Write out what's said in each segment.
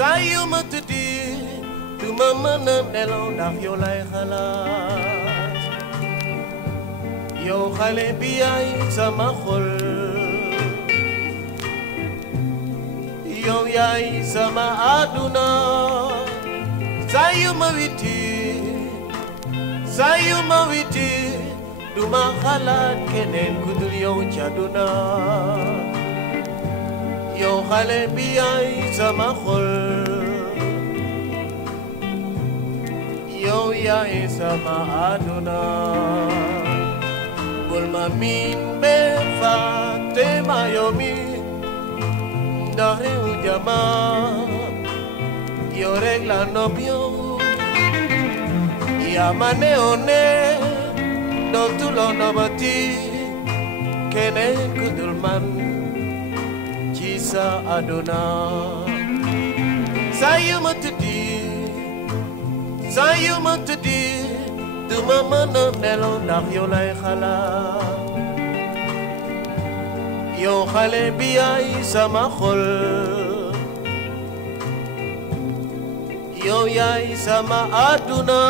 Sayuma tëddi duma mën a nelaw ndax yow lay xalaat yow xale bi yaay sama xol yow yaay sama àdduna sayuma witi duma xalaat keneen ku dul yow ci àdduna yow xale bi yaay sama xol yow yaay sama àdduna bul ma miin be fàtte ma yow mi ndax réew jama yow rek la nopp yow yaa ma neewoon ne dootuloo nobati keneen ku dul man sa àdduna sayuma tëddi duma mën a nelaw ndax yow lay xalaat yow xale bi yaay sama xol yow yaay sama àdduna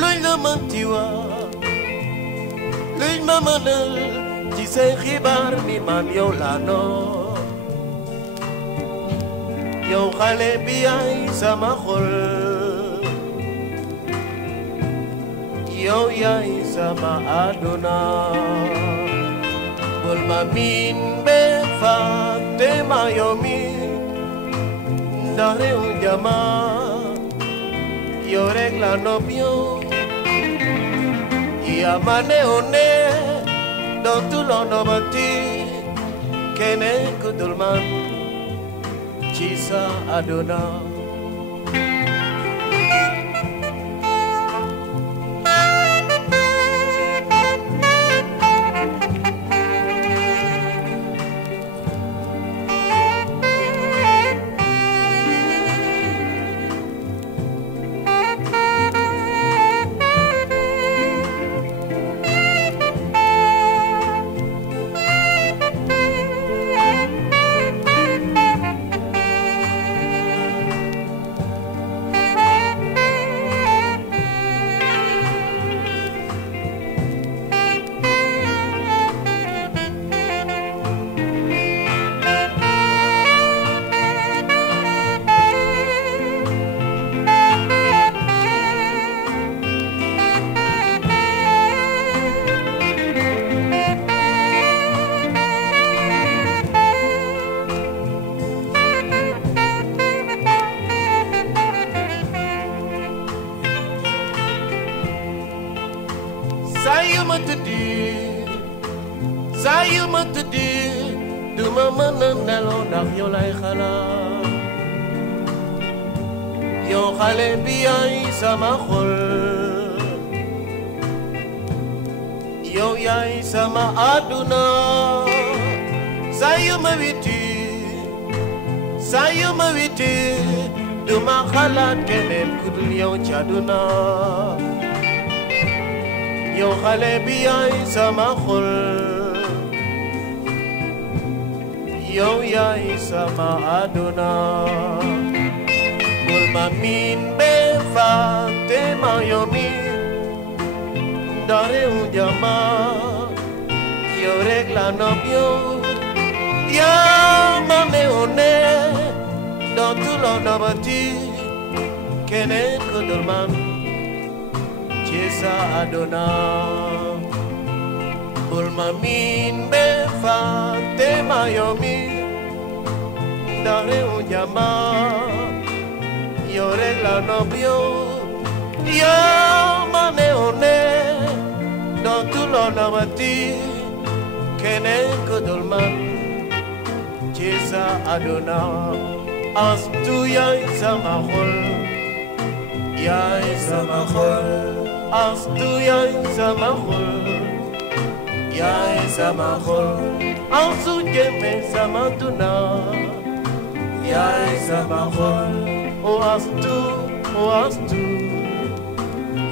luñ la mënti wax luñ ma mënal ci say xibaar mi man yow laa noo yow xale bi yaay sama xol yow yaay sama àdduna bul ma miin be fàtte ma yow mi ndax réew jama yow rek la nopp yow yaa ma neewoon ne dootuloo nobati keneen ku dul man ci sa àdduna sayuma tëddi duma mën a nelaw ndax yow lay xalaat yow xale bi yaay sama xol yow yaay sama àdduna sayuma witi duma xalaat keneen ku dul yow ci àdduna yow xale bi yaay sama xol yow yaay sama àdduna bul ma miin be fàtte ma yow mi ndax réew jama yow rek la nopp yow yaa ma neewoon ne dootuloo nobati keneen ku dul man ci sa àdduna bul ma miin be fàtte ma yow mi ndax réew jama yow rek la nopp yow yaa ma neewoon ne dootuloo nobati keneen ku dul man ci sa àdduna Astu yaay sama xol yaay sama xol Astu yaay sama xol yaay sama xol Astu jëme sama duna yaay sama xol oh astu astu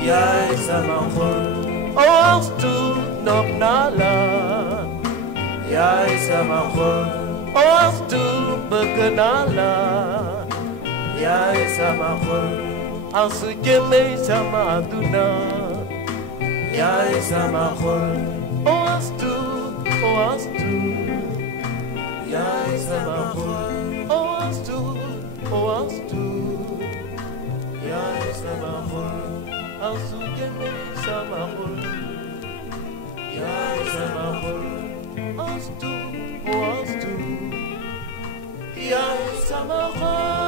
yaay sama xol astu nopp naa la yaay sama xol astu bëgg naa la yaay sama xol astu jëmee sama àdduna yaay sama xol astu astu yaay sama xol astu astu yaay sama xol astu jëmee sama xol yaay sama xol astu astu yaay sama xol